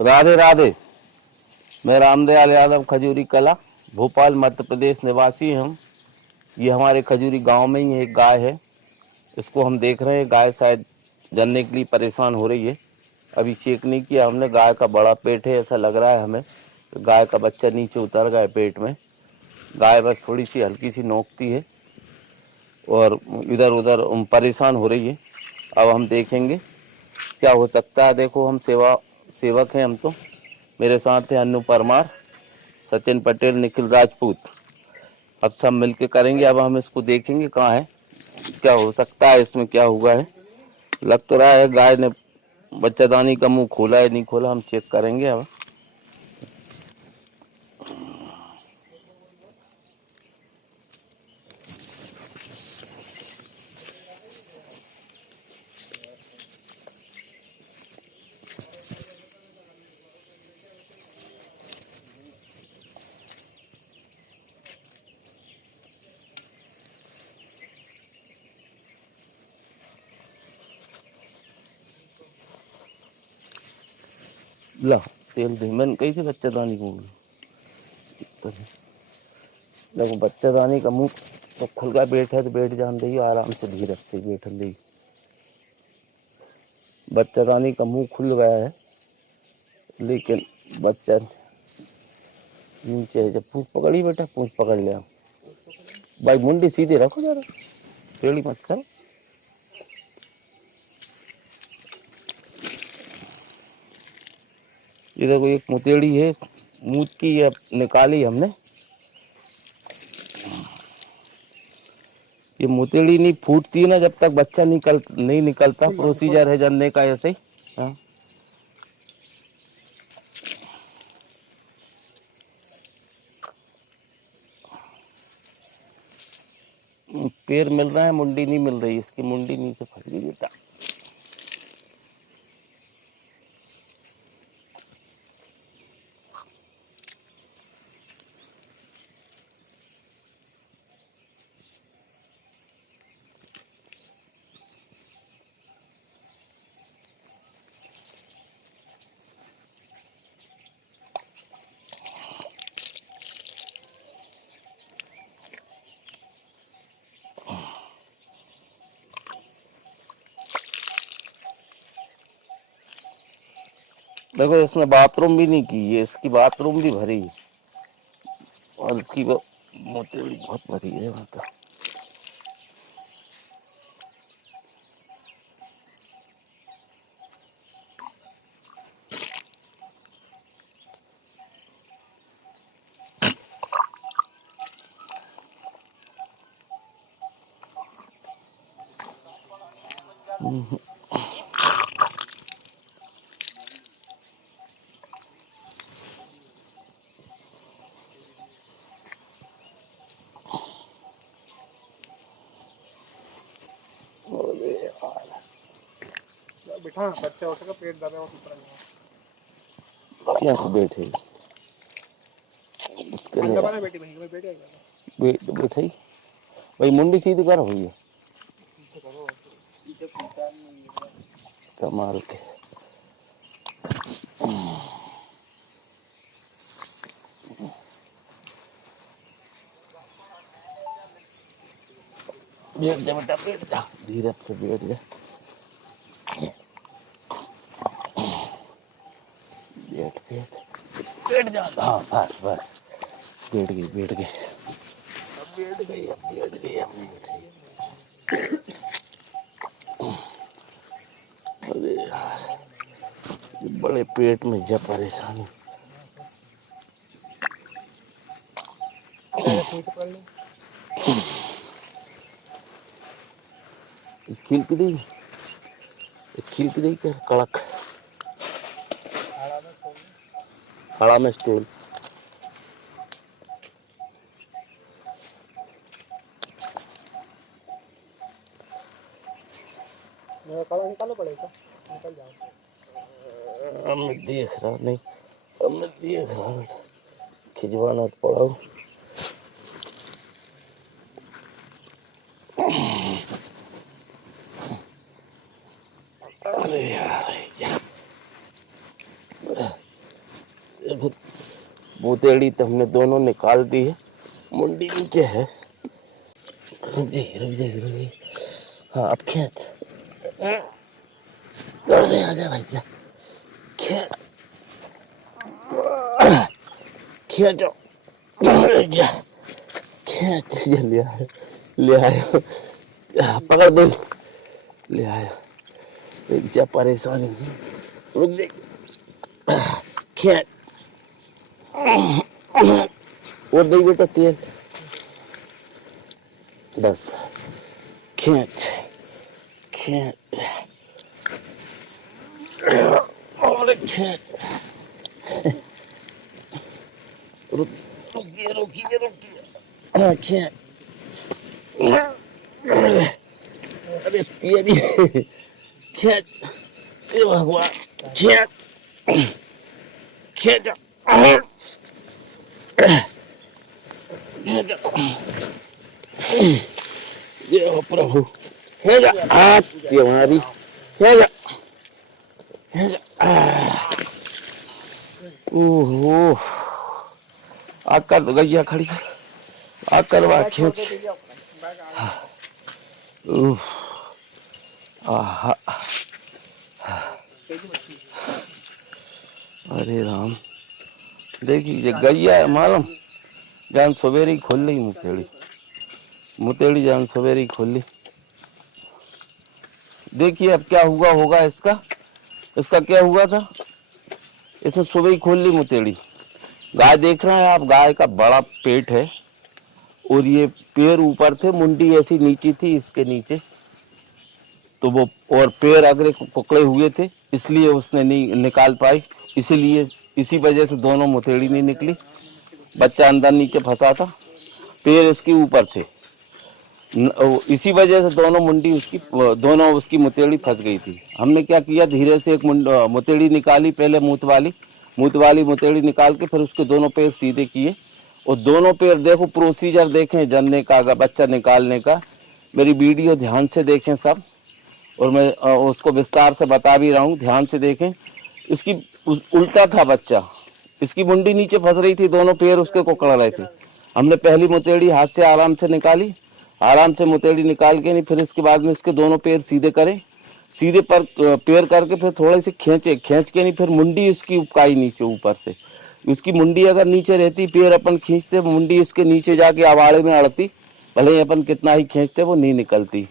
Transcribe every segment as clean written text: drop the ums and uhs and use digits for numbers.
राधे राधे। मैं रामदयाल यादव, खजूरी कला, भोपाल मध्य प्रदेश निवासी हम। ये हमारे खजूरी गांव में ही एक गाय है। इसको हम देख रहे हैं, गाय शायद जनने के लिए परेशान हो रही है। अभी चेक नहीं किया हमने। गाय का बड़ा पेट है, ऐसा लग रहा है हमें। गाय का बच्चा नीचे उतर गया पेट में। गाय बस थोड़ी सी हल्की सी नोकती है और इधर उधर परेशान हो रही है। अब हम देखेंगे क्या हो सकता है। देखो, हम सेवक हैं हम तो। मेरे साथ हैं अन्नू परमार, सचिन पटेल, निखिल राजपूत। अब सब मिलके करेंगे। अब हम इसको देखेंगे कहाँ है, क्या हो सकता है, इसमें क्या हुआ है। लग तो रहा है गाय ने बच्चादानी का मुंह खोला है, नहीं खोला, हम चेक करेंगे अब। ला, तेल दे, मैंने कही थी बच्चादानी को। देखो, बच्चादानी का मुंह तो खुल गया। बैठे तो बैठ जान रही, आराम से धीरे से बैठ रही। बच्चादानी का मुंह खुल गया है, लेकिन बच्चा नीचे है। जब पूंछ पकड़ी बेटा, पूंछ पकड़ लिया भाई। मुंडी सीधी रखो जरा, टेढ़ी मत करो। ये देखो, एक मुतेड़ी है मूत की, ये निकाली हमने। ये मुतेड़ी नहीं फूटती है ना जब तक बच्चा नहीं निकलता। प्रोसीजर है जनने का ऐसे ही। हाँ, पैर मिल रहा है, मुंडी नहीं मिल रही। इसकी मुंडी नीचे फंस गई बेटा। देखो, इसने बाथरूम भी नहीं की है, इसकी बाथरूम भी भरी है और इसकी मोटेड़ी बहुत भरी है मतलब। बिठा बच्चा उठेगा, पेट दबे और ऊपर बढ़िया से बैठे इसके लिए बेटी बनी बेटी बैठे भाई। मुंडी सीधी कर हुई है, संभाल के। बैठ जा बेटा, बैठ जा, धीरे से बैठ जा। बैठ बैठ बैठ जा। हाँ, बस बस, बैठ गई बैठ गई। अब बैठ गई, अब बैठ गई, अब बैठ गई। अरे यार, बड़े पेट में जब परेशानी। खिलक दी कर कड़क खड़ा में स्टूल। निकालो पड़ेगा, निकल जाओ। हमने देख रहा नहीं, हमने देख रहा खिंचवाना पड़ा। अरे यार, देखो मुतेड़ी तो हमने दोनों निकाल दी है, मुंडी नीचे है। रुक जाइए रुक जाइए रुक जाइए। हाँ अब खींच, आजा भाई जा, खींच खींचो, जा खींच, ले आयो, पकड़ दो, ले आयो। क्या परेशानी है, रुक जाइए, खींच, और दे बेटा तेल, बस खींच खींच और खींच, रुकिए रुकिए रुकिए, हाँ खींच, अरे तेरी खींच, हे भगवान खींच खींच ये हो प्रभु, खींच हाथ हमारी, खींच ओहो, आकर गैया खड़ी कर, आकर बात खींच, आहा, अरे राम, देखिए ये गैया है मालूम, जान सवेरे ही खोल ली मुतेड़ी, मुतेड़ी जान सवेरे ही खोल ली। देखिए अब क्या हुआ होगा इसका, इसका क्या हुआ था, इसने सुबह ही खोल ली मुतेड़ी। गाय देख रहे हैं आप, गाय का बड़ा पेट है और ये पैर ऊपर थे, मुंडी ऐसी नीचे थी इसके नीचे, तो वो और पैर अगले पकड़े हुए थे, इसलिए उसने नहीं निकाल पाई, इसीलिए इसी वजह से दोनों मुतेड़ी नहीं निकली। बच्चा अंदर नीचे फंसा था, पैर इसके ऊपर थे, इसी वजह से दोनों मुंडी उसकी, दोनों उसकी मुतेड़ी फंस गई थी। हमने क्या किया, धीरे से एक मुतेड़ी निकाली, पहले मूत वाली मुतेड़ी निकाल के फिर उसके दोनों पैर सीधे किए, और दोनों पैर देखो प्रोसीजर देखें जनने का, बच्चा निकालने का, मेरी वीडियो ध्यान से देखें सब, और मैं उसको विस्तार से बता भी रहा हूँ, ध्यान से देखें। इसकी उल्टा था बच्चा, इसकी मुंडी नीचे फंस रही थी, दोनों पैर उसके पकड़ रहे थे। हमने पहली मुतेड़ी हाथ से आराम से निकाली, आराम से मुतेड़ी निकाल के नहीं, फिर इसके बाद में इसके दोनों पैर सीधे करे, सीधे पर पैर करके फिर थोड़े से खींचे, खींच के नहीं, फिर मुंडी इसकी उपकाई नीचे ऊपर से। इसकी मुंडी अगर नीचे रहती, पैर अपन खींचते, मुंडी इसके नीचे जाके आवाड़े में अड़ती, भले ही अपन कितना ही खींचते वो नहीं निकलती।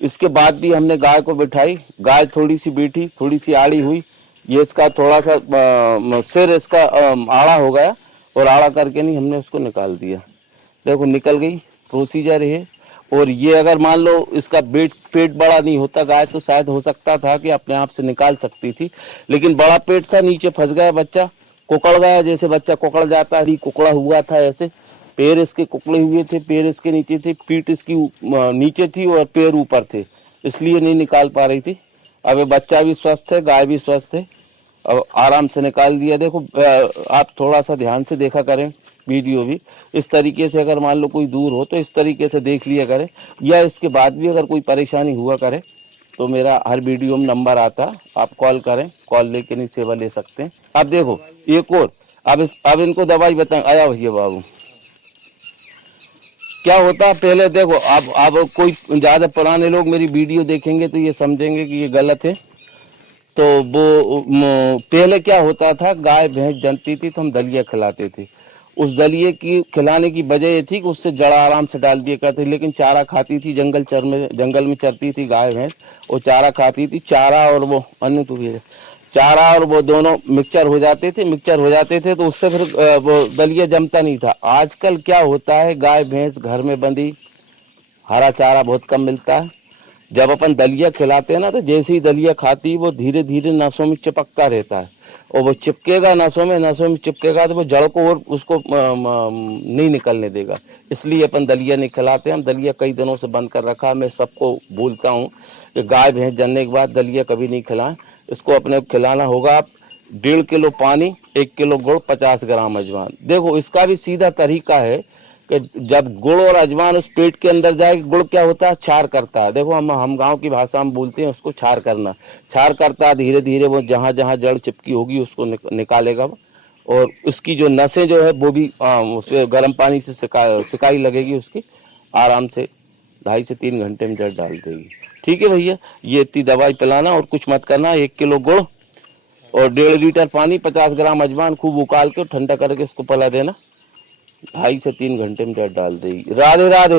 इसके बाद भी हमने गाय को बिठाई, गाय थोड़ी सी बैठी, थोड़ी सी आड़ी हुई, ये इसका थोड़ा सा सिर इसका आड़ा हो गया, और आड़ा करके नहीं हमने उसको निकाल दिया। देखो निकल गई, प्रोसीजर है। और ये अगर मान लो इसका पेट बड़ा नहीं होता गाय, तो शायद हो सकता था कि अपने आप से निकाल सकती थी, लेकिन बड़ा पेट था, नीचे फंस गया बच्चा, कुकड़ गया, जैसे बच्चा कुकड़ जाता है, कुकड़ा हुआ था ऐसे, पैर इसके कुकड़े हुए थे, पैर इसके नीचे थे, पीठ इसकी नीचे थी और पैर ऊपर थे, इसलिए नहीं निकाल पा रही थी। अब ये बच्चा भी स्वस्थ है, गाय भी स्वस्थ है, अब आराम से निकाल दिया। देखो आप थोड़ा सा ध्यान से देखा करें वीडियो भी, इस तरीके से अगर मान लो कोई दूर हो तो इस तरीके से देख लिया करें, या इसके बाद भी अगर कोई परेशानी हुआ करे तो मेरा हर वीडियो में नंबर आता, आप कॉल करें, कॉल लेके नहीं सेवा ले सकते हैं। अब देखो एक और, अब इनको दवाई बताएं, आया भैया बाबू, क्या होता है पहले देखो, अब कोई ज्यादा पुराने लोग मेरी वीडियो देखेंगे तो ये समझेंगे कि ये गलत है। तो वो पहले क्या होता था, गाय भैंस जनती थी तो हम दलिया खिलाते थे, उस दलिए की खिलाने की वजह ये थी कि उससे जड़ा आराम से डाल दिया करते, लेकिन चारा खाती थी, जंगल में चरती थी गाय भैंस, और चारा खाती थी, चारा और वो अन्य तो चारा और वो दोनों मिक्सचर हो जाते थे, तो उससे फिर वो दलिया जमता नहीं था। आजकल क्या होता है, गाय भैंस घर में बंधी, हरा चारा बहुत कम मिलता है, जब अपन दलिया खिलाते हैं ना, तो जैसे ही दलिया खाती वो धीरे धीरे नसों में चिपकता रहता है, और वो चिपकेगा नसों में चिपकेगा, तो वो जड़ को और उसको नहीं निकलने देगा, इसलिए अपन दलिया नहीं खिलाते। हम दलिया कई दिनों से बंद कर रखा है। मैं सबको बोलता हूँ कि गाय भैंस जनने के बाद दलिया कभी नहीं खिलाएं, इसको अपने खिलाना होगा। आप 1.5 किलो पानी, 1 किलो गुड़, 50 ग्राम अजवान। देखो इसका भी सीधा तरीका है कि जब गुड़ और अजवान उस पेट के अंदर जाएगी, गुड़ क्या होता है, क्षार करता है। देखो हम गांव की भाषा में बोलते हैं उसको क्षार करना, क्षार करता है, धीरे धीरे वो जहाँ जहाँ जड़ चिपकी होगी उसको निकालेगा वो, और उसकी जो नसें जो है वो भी उससे गर्म पानी से सिकाई लगेगी उसकी, आराम से 2.5 से 3 घंटे में जड़ डाल देगी। ठीक है भैया, ये इतनी दवाई पिलाना और कुछ मत करना। 1 किलो गुड़ और 1.5 लीटर पानी, 50 ग्राम अजवाइन खूब उकाल के ठंडा करके इसको पिला देना। 2.5 से 3 घंटे में जड़ डाल देगी। राधे राधे।